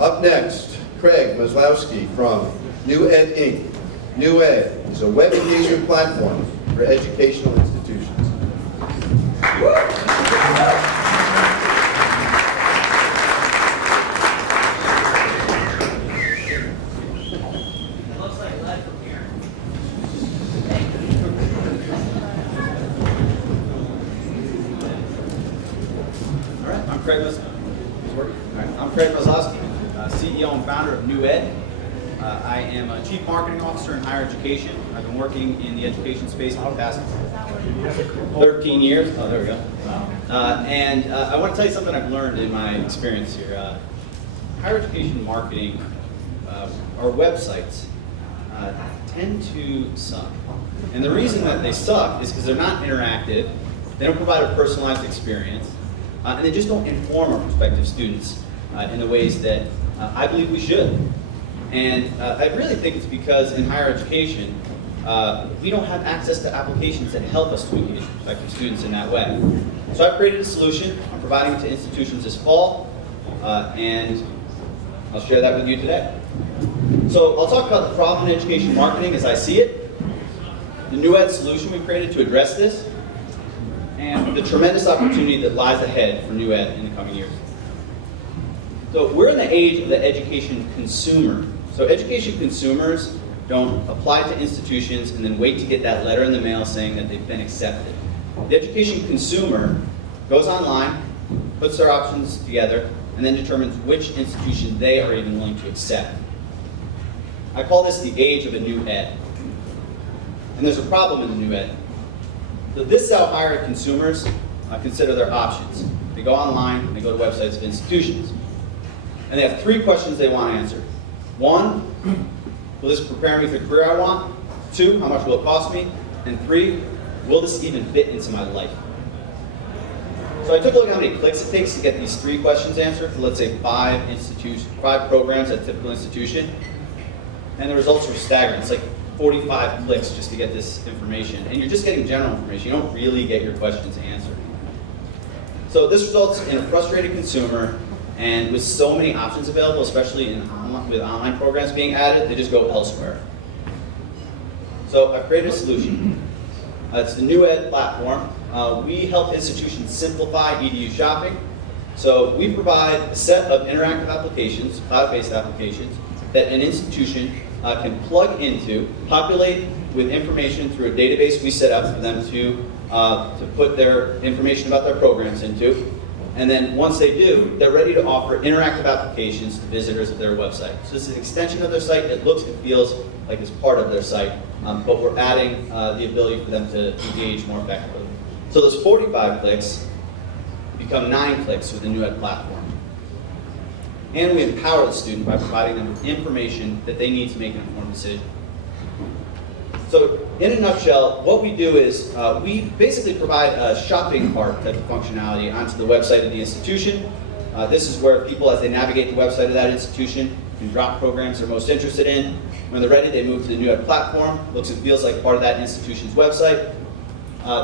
Up next, Craig Maslowski from New Ed Inc. New Ed is a web engagement platform for educational institutions. I'm Craig Maslowski, CEO and founder of New Ed. I am a Chief Marketing Officer in higher education. I've been working in the education space for the past 13 years. Oh, there we go. And I want to tell you something I've learned in my experience here. Higher education marketing, our websites, tend to suck. And the reason that they suck is because they're not interactive, they don't provide a personalized experience, and they just don't inform our prospective students in the ways that I believe we should. And I really think it's because in higher education, we don't have access to applications that help us to engage prospective students in that way. So I've created a solution. I'm providing it to institutions this fall, and I'll share that with you today. So I'll talk about the problem in education marketing as I see it, the New Ed solution we created to address this, and the tremendous opportunity that lies ahead for New Ed in the coming years. So we're in the age of the education consumer. So education consumers don't apply to institutions and then wait to get that letter in the mail saying that they've been accepted. The education consumer goes online, puts their options together, and then determines which institution they are even willing to accept. I call this the age of a New Ed. And there's a problem in the New Ed. So this is how higher ed consumers consider their options. They go online and they go to websites of institutions. And they have three questions they want answered. One, will this prepare me for the career I want? Two, how much will it cost me? And three, will this even fit into my life? So I took a look at how many clicks it takes to get these three questions answered for, let's say, 5 programs at a typical institution. And the results were staggering. It's like 45 clicks just to get this information. And you're just getting general information. You don't really get your questions answered. So this results in a frustrated consumer, and with so many options available, especially with online programs being added, they just go elsewhere. So I've created a solution. It's the New Ed platform. We help institutions simplify EDU shopping. So we provide a set of interactive applications, cloud-based applications, that an institution can plug into, populate with information through a database we set up for them to put their information about their programs into. And then once they do, they're ready to offer interactive applications to visitors of their website. So this is an extension of their site. It looks and feels like it's part of their site, but we're adding the ability for them to engage more effectively. So those 45 clicks become 9 clicks with the New Ed platform. And we empower the student by providing them with information that they need to make an informed decision. So in a nutshell, what we do is we basically provide a shopping cart type of functionality onto the website of the institution. This is where people, as they navigate the website of that institution, can drop programs they're most interested in. When they're ready, they move to the New Ed platform. Looks and feels like part of that institution's website.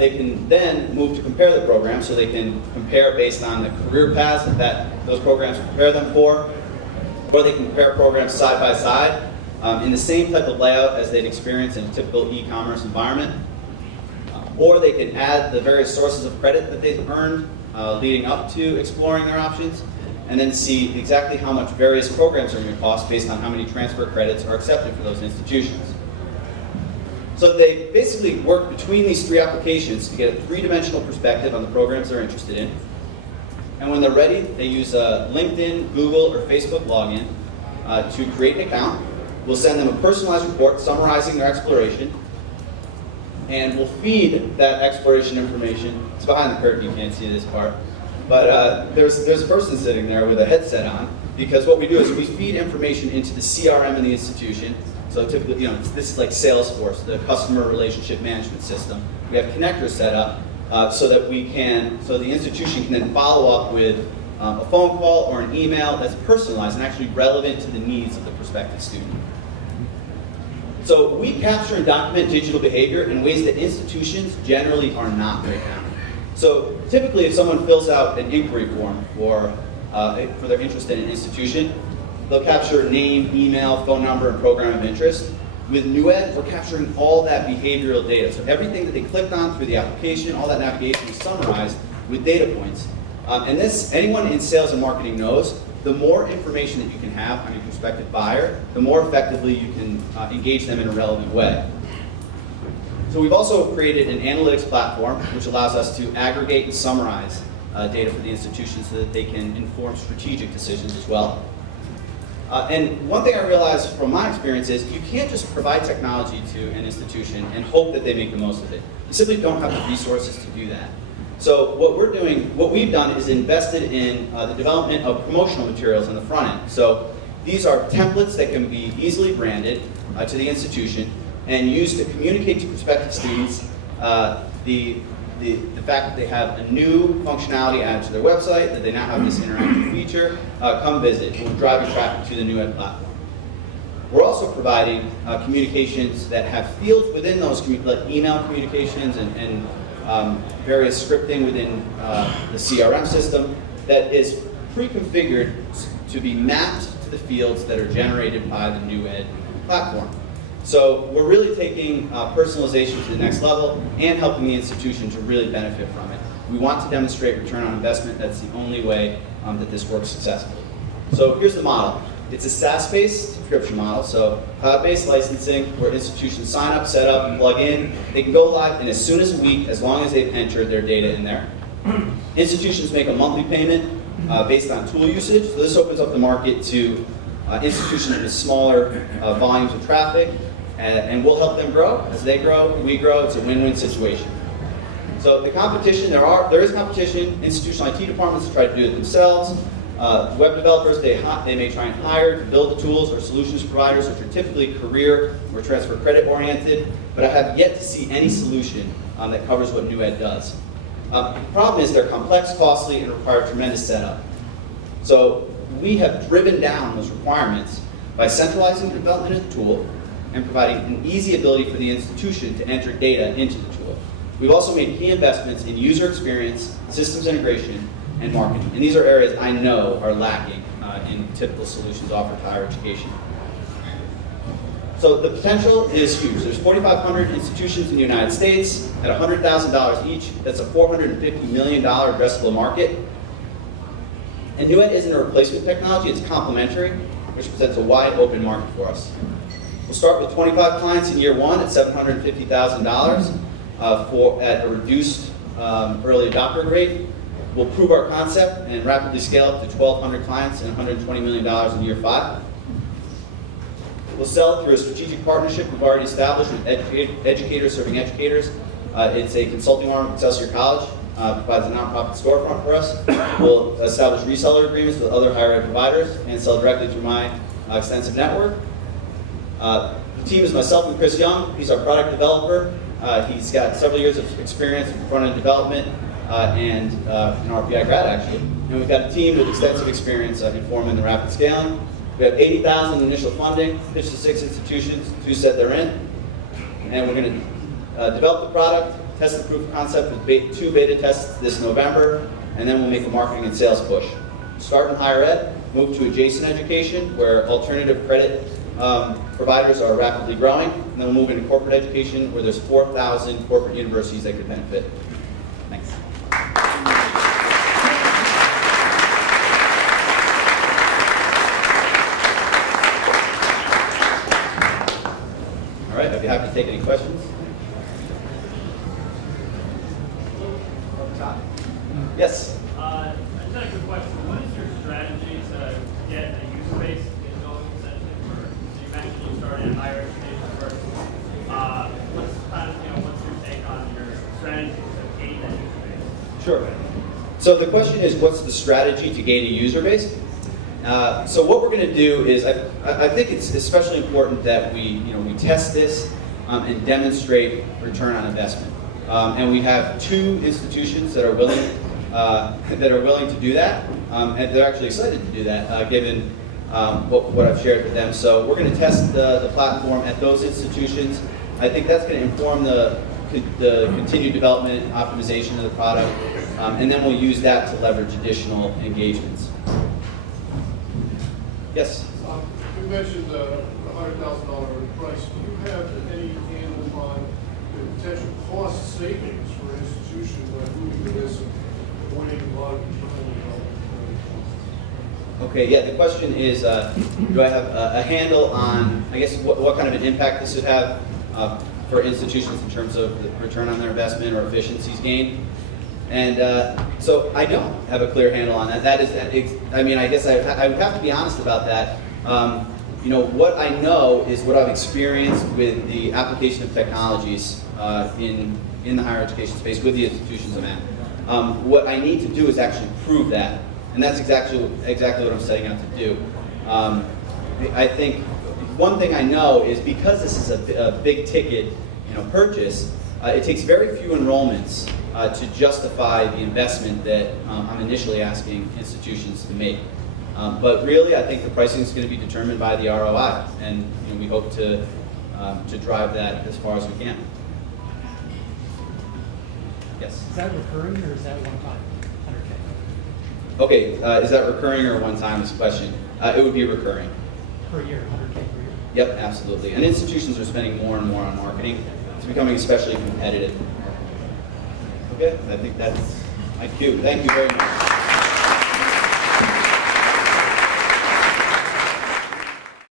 They can then move to compare the program, so they can compare based on the career paths that those programs prepare them for, or they can compare programs side by side in the same type of layout as they'd experience in a typical e-commerce environment, or they can add the various sources of credit that they've earned leading up to exploring their options, and then see exactly how much various programs are going to cost based on how many transfer credits are accepted for those institutions. So they basically work between these three applications to get a three-dimensional perspective on the programs they're interested in. And when they're ready, they use a LinkedIn, Google, or Facebook login to create an account. We'll send them a personalized report summarizing their exploration, and we'll feed that exploration information. It's behind the curtain, you can't see this part. But there's a person sitting there with a headset on, because what we do is we feed information into the CRM in the institution. So typically, this is like Salesforce, the customer relationship management system. We have connectors set up so that the institution can then follow up with a phone call or an email that's personalized and actually relevant to the needs of the prospective student. So we capture and document digital behavior in ways that institutions generally are not right now. So typically, if someone fills out an inquiry form for their interest in an institution, they'll capture name, email, phone number, and program of interest. With NewEd, we're capturing all that behavioral data. So everything that they clicked on through the application, all that navigation is summarized with data points. And this, anyone in sales and marketing knows, the more information that you can have on your prospective buyer, the more effectively you can engage them in a relevant way. So we've also created an analytics platform which allows us to aggregate and summarize data for the institution so that they can inform strategic decisions as well. And one thing I realized from my experience is you can't just provide technology to an institution and hope that they make the most of it. You simply don't have the resources to do that. So what we've done is invested in the development of promotional materials on the front end. So these are templates that can be easily branded to the institution and used to communicate to prospective students the fact that they have a new functionality added to their website, that they now have this interactive feature. Come visit. We'll drive your traffic to the NewEd platform. We're also providing communications that have fields within those, like email communications and various scripting within the CRM system that is pre-configured to be mapped to the fields that are generated by the NewEd platform. So we're really taking personalization to the next level and helping the institution to really benefit from it. We want to demonstrate return on investment. That's the only way that this works successfully. So here's the model. It's a SaaS-based subscription model, so cloud-based licensing where institutions sign up, set up, and plug in. They can go live in as soon as a week as long as they've entered their data in there. Institutions make a monthly payment based on tool usage, so this opens up the market to institutions with smaller volumes of traffic, and we'll help them grow. As they grow, we grow. It's a win-win situation. So the competition, there is competition. Institutional IT departments try to do it themselves. Web developers, they may try and hire to build the tools, or solutions providers, which are typically career or transfer credit oriented, but I have yet to see any solution that covers what NewEd does. The problem is they're complex, costly, and require tremendous setup. So we have driven down those requirements by centralizing the development of the tool and providing an easy ability for the institution to enter data into the tool. We've also made key investments in user experience, systems integration, and marketing. And these are areas I know are lacking in typical solutions offered to higher education. So the potential is huge. There's 4,500 institutions in the United States at $100,000 each. That's a $450 million addressable market. And NewEd isn't a replacement technology, it's complementary, which presents a wide open market for us. We'll start with 25 clients in year one at $750,000 at a reduced early adopter rate. We'll prove our concept and rapidly scale up to 1,200 clients and $120 million in year 5. We'll sell through a strategic partnership we've already established with educators serving educators. It's a consulting arm of Excelsior College, provides a nonprofit storefront for us. We'll establish reseller agreements with other higher ed providers and sell directly through my extensive network. The team is myself and Chris Young. He's our product developer. He's got several years of experience in front-end development and an RPI grad, actually. And we've got a team with extensive experience in forming the rapid scaling. We have $80,000 initial funding, pitched to 6 institutions, 2 said they're in. And we're going to develop the product, test the proof of concept with 2 beta tests this November, and then we'll make a marketing and sales push. Start in higher ed, move to adjacent education, where alternative credit providers are rapidly growing, and then we'll move into corporate education, where there's 4,000 corporate universities that could benefit. Thanks. All right, I'd be happy to take any questions. Yes? I just had a quick question. What is your strategy to get a user base going essentially for, so you mentioned you started in higher education first. What's your take on your strategy to gain that user base? Sure. So the question is, what's the strategy to gain a user base? So what we're going to do is, I think it's especially important that we test this and demonstrate return on investment. And we have 2 institutions that are willing to do that, and they're actually excited to do that, given what I've shared with them. So we're going to test the platform at those institutions. I think that's going to inform the continued development, optimization of the product, and then we'll use that to leverage additional engagements. Yes? You mentioned the $100,000 price. Do you have any handle on the potential cost savings for an institution moving to this and avoiding a lot of Okay, yeah, the question is, do I have a handle on, I guess, what kind of an impact this would have for institutions in terms of the return on their investment or efficiencies gained? And so I don't have a clear handle on that. I mean, I guess I would have to be honest about that. You know, what I know is what I've experienced with the application of technologies in the higher education space with the institutions I'm at. What I need to do is actually prove that. And that's exactly what I'm setting out to do. I think one thing I know is because this is a big ticket, purchase, it takes very few enrollments to justify the investment that I'm initially asking institutions to make. But really, I think the pricing is going to be determined by the ROI, and we hope to drive that as far as we can. Yes. Is that recurring or is that one time? 100K. Okay, is that recurring or one time is the question? It would be recurring. Per year, 100K per year. Yep, absolutely. And institutions are spending more and more on marketing. It's becoming especially competitive. Okay, I think that's my cue. Thank you very much.